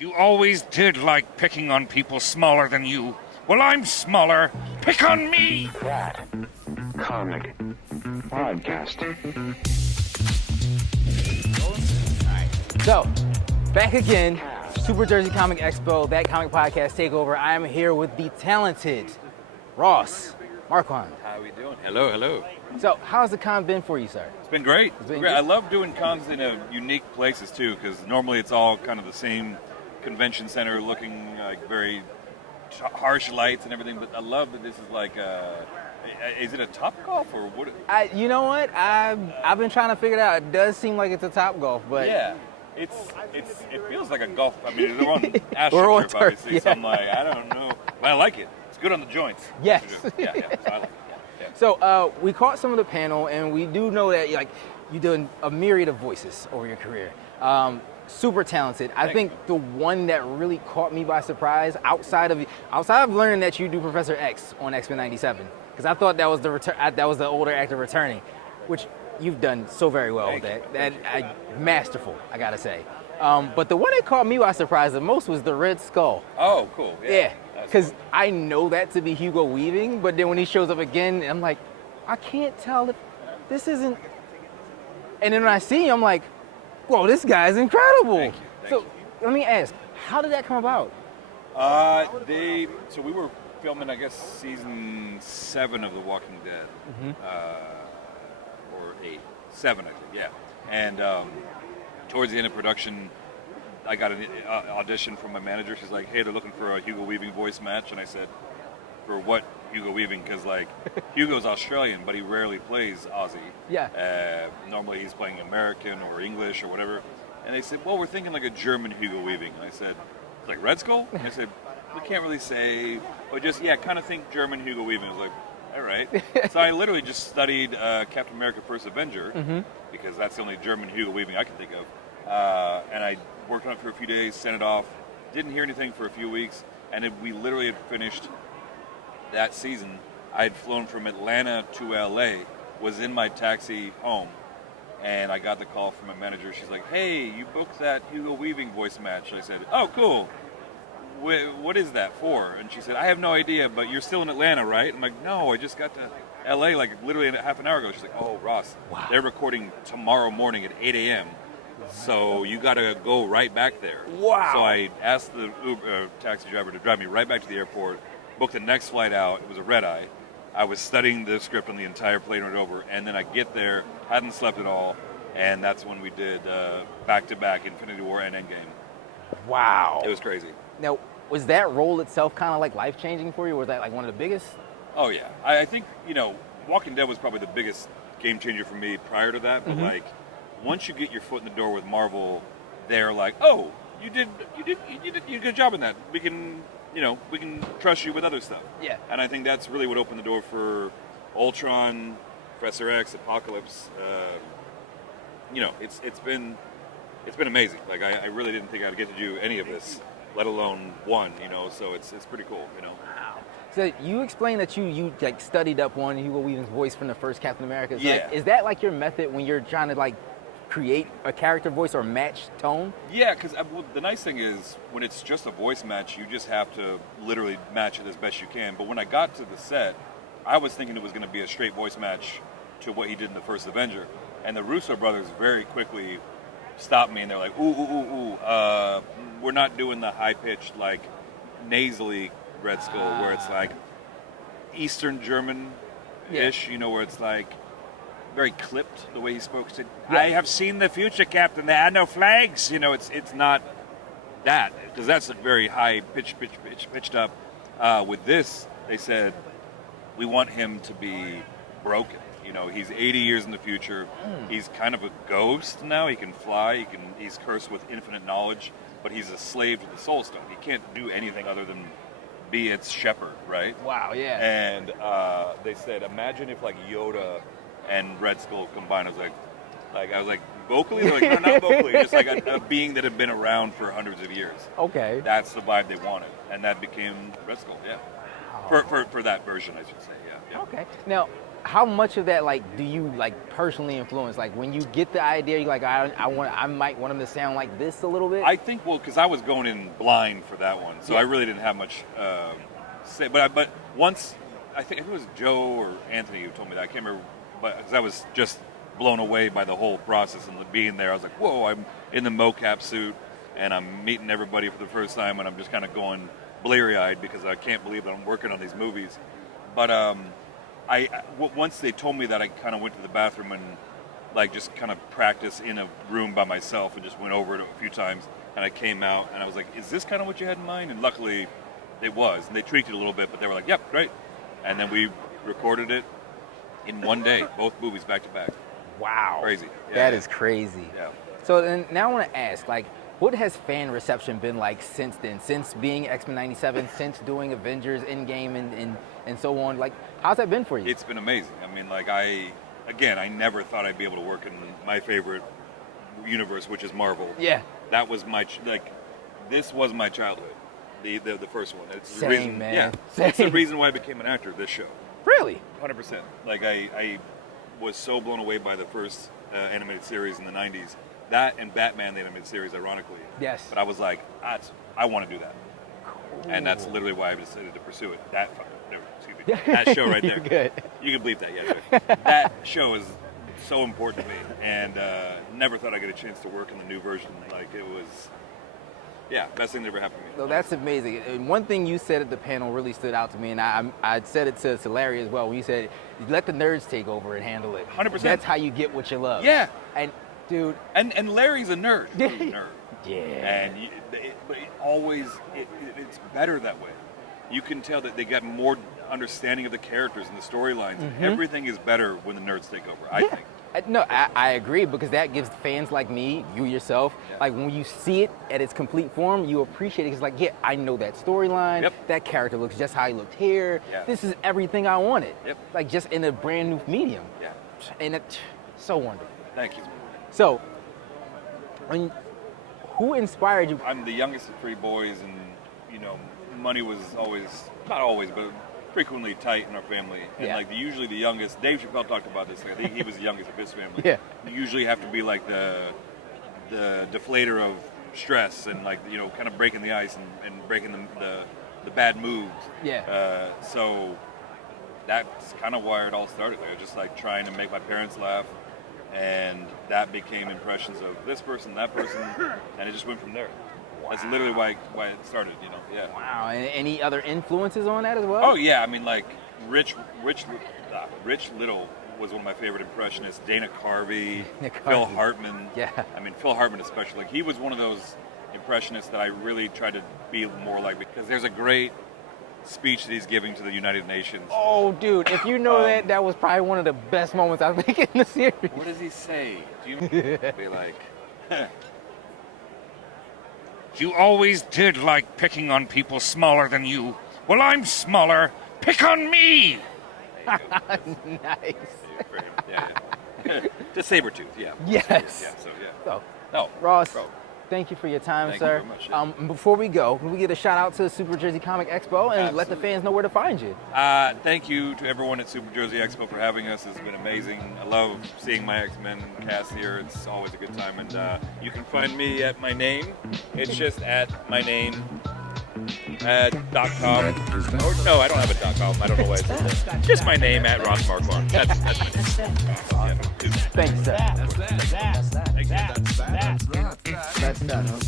You always did like picking on people smaller than you. Well, I'm smaller. Pick on me! That comic podcast. So, back again, Super Jersey Comic Expo, that comic podcast takeover. I am here with the talented Ross Marquand. How are we doing? Hello, hello. So, how's the con been for you, sir? It's been great. It's been great. good? I love doing cons in unique places too, because normally it's all kind of the same convention center looking like very harsh lights and everything, but I love that this is like is it a Top Golf or what? You know what? I've been trying to figure it out. It does seem like it's a Top Golf, but Yeah. It feels like a golf. I mean, they're on We're on AstroTurf, turf, obviously, yeah. so I'm like, I don't know. But I like it. It's good on the joints. Yes. Yeah, so I like it. Yeah. So we caught some of the panel, and we do know that you've done a myriad of voices over your career. Super talented. I think the one that really caught me by surprise, outside of learning that you do Professor X on X-Men '97, because I thought that was the older actor returning, which you've done so very well with that. Masterful, I gotta say. But the one that caught me by surprise the most was the Red Skull. Oh, cool. Yeah, That's because cool. I know that to be Hugo Weaving, but then when he shows up again, I'm like, I can't tell if this isn't. And then when I see him, I'm like, whoa, this guy's incredible. Thank you. Let me ask, how did that come about? So we were filming, I guess, season 7 of The Walking Dead, or 8, 7, I think, yeah. And towards the end of production, I got an audition from my manager. She's like, "Hey, they're looking for a Hugo Weaving voice match," and I said, "For what Hugo Weaving?" Because Hugo's Australian, but he rarely plays Aussie. Yeah. Normally he's playing American or English or whatever. And they said, "Well, we're thinking like a German Hugo Weaving." And I said, "Like Red Skull?" And I said, "We can't really say, but just kind of think German Hugo Weaving." I was like, "All right." So I literally just studied Captain America: First Avenger because that's the only German Hugo Weaving I can think of. And I worked on it for a few days, sent it off, didn't hear anything for a few weeks, and we literally had finished that season. I had flown from Atlanta to LA, was in my taxi home, and I got the call from my manager. She's like, "Hey, you booked that Hugo Weaving voice match." I said, "Oh, cool. What is that for?" And she said, "I have no idea, but you're still in Atlanta, right?" I'm like, "No, I just got to LA like literally half an hour ago." She's like, "Oh, Ross, Wow. They're recording tomorrow morning at 8 a.m., so you got to go right back there." Wow. So I asked the taxi driver to drive me right back to the airport, booked the next flight out. It was a red eye. I was studying the script on the entire plane ride over, and then I get there, hadn't slept at all, and that's when we did back-to-back Infinity War and Endgame. Wow. It was crazy. Now, was that role itself kind of like life-changing for you? Was that like one of the biggest? Oh, yeah. I think, Walking Dead was probably the biggest game changer for me prior to that, but once you get your foot in the door with Marvel, they're like, "Oh, you did a good job in that. We can trust you with other stuff." Yeah. And I think that's really what opened the door for Ultron, Professor X, Apocalypse. It's been amazing. Like I really didn't think I'd get to do any of this, let alone one. So it's pretty cool. Wow. So you explained that you like studied up on Hugo Weaving's voice from the first Captain America. Yeah. Is that like your method when you're trying to create a character voice or match tone? Yeah, because the nice thing is when it's just a voice match, you just have to literally match it as best you can. But when I got to the set, I was thinking it was going to be a straight voice match to what he did in the first Avenger. And the Russo brothers very quickly stopped me, and they're like, ooh, we're not doing the high-pitched, nasally Red Skull, where it's like Eastern German-ish, where it's like very clipped the way he spoke. Said, "I have seen the future, Captain. There are no flags." It's not that, because that's a very high pitched up. With this, they said we want him to be broken. He's 80 years in the future. He's kind of a ghost now. He can fly. He's cursed with infinite knowledge, but he's a slave to the Soul Stone. He can't do anything other than be its shepherd, right? Wow, yeah. And they said, imagine if Yoda and Red Skull combined. I was like, vocally? They're like, no, not vocally. Just like a being that had been around for hundreds of years. Okay. That's the vibe they wanted, and that became Red Skull. Yeah. Wow. For that version, I should say. Yeah. Okay. Now, how much of that like do you like personally influence? Like when you get the idea, you're like, I might want them to sound like this a little bit. I think, well, because I was going in blind for that one, so I really didn't have much say. But once, I think it was Joe or Anthony who told me that. I can't remember, but because I was just blown away by the whole process and being there. I was like, whoa, I'm in the mocap suit and I'm meeting everybody for the first time, and I'm just kind of going bleary-eyed because I can't believe that I'm working on these movies. But once they told me that, I kind of went to the bathroom and like just kind of practiced in a room by myself and just went over it a few times. And I came out and I was like, is this kind of what you had in mind? And luckily it was. And they tweaked it a little bit, but they were like, yep, great. And then we recorded it in one day, both movies back to back. Wow. Crazy. Yeah, that is crazy. Yeah. So then now I want to ask, like, what has fan reception been like since then? Since being X-Men 97, since doing Avengers Endgame and so on? Like, how's that been for you? It's been amazing. I mean, like, I never thought I'd be able to work in my favorite universe, which is Marvel. Yeah. That was this was my childhood. The first one. It's the Same, reason, man. yeah. Same. It's the reason why I became an actor of this show. Really? 100%. Like, I was so blown away by the first animated series in the 90s. That and Batman, the animated series, ironically. Yes. But I was like, I want to do that. Cool. And that's literally why I decided to pursue it. That show right there. Good. You can bleep that, yeah. Sure. That show is so important to me, and never thought I'd get a chance to work in the new version. Like, it was, best thing that ever happened to me. So that's amazing. And one thing you said at the panel really stood out to me, and I said it to Larry as well, when you said, let the nerds take over and handle it. 100%. That's how you get what you love. Yeah. And, dude. And Larry's a nerd. He's a nerd. Yeah. And it's better that way. You can tell that they got more understanding of the characters and the storylines. Mm-hmm. Everything is better when the nerds take over, I think. No, I agree, because that gives fans like me, you yourself, like when you see it at its complete form, you appreciate it. It's like, yeah, I know that storyline. Yep. That character looks just how he looked here. Yeah. This is everything I wanted. Yep. Like just in a brand new medium. Yeah. And it's so wonderful. Thank you. So, who inspired you? I'm the youngest of three boys, and money was always, not always, but frequently tight in our family. And usually the youngest, Dave Chappelle talked about this, I think he was the youngest of his family. Yeah. You usually have to be like the deflator of stress and kind of breaking the ice and breaking the bad moves. Yeah. So that's kind of where it all started there, just like trying to make my parents laugh. And that became impressions of this person, that person, and it just went from there. Wow. That's literally why it started, yeah. Wow, and any other influences on that as well? Oh yeah, I mean, like Rich Little was one of my favorite impressionists. Dana Carvey, Phil Hartman. Yeah. I mean, Phil Hartman especially. Like, he was one of those impressionists that I really tried to be more like, because there's a great speech that he's giving to the United Nations. Oh, dude, if you know that was probably one of the best moments I think in the series. What does he say? Do you be like, you always did like picking on people smaller than you. Well, I'm smaller. Pick on me. Nice. Yeah. To Sabretooth, yeah. Yes. Yeah, so Ross, thank you for your time, sir. Thank you very much. Before we go, can we get a shout out to Super Jersey Comic Expo and let the fans know where to find you? Thank you to everyone at Super Jersey Expo for having us. It's been amazing. I love seeing my X-Men cast here. It's always a good time. And you can find me at my name. It's just at my name. .com. No, I don't have a .com. I don't know why it's just my name at Ross Marquand. That's my name. Thanks, sir. That's that. That's that, huh?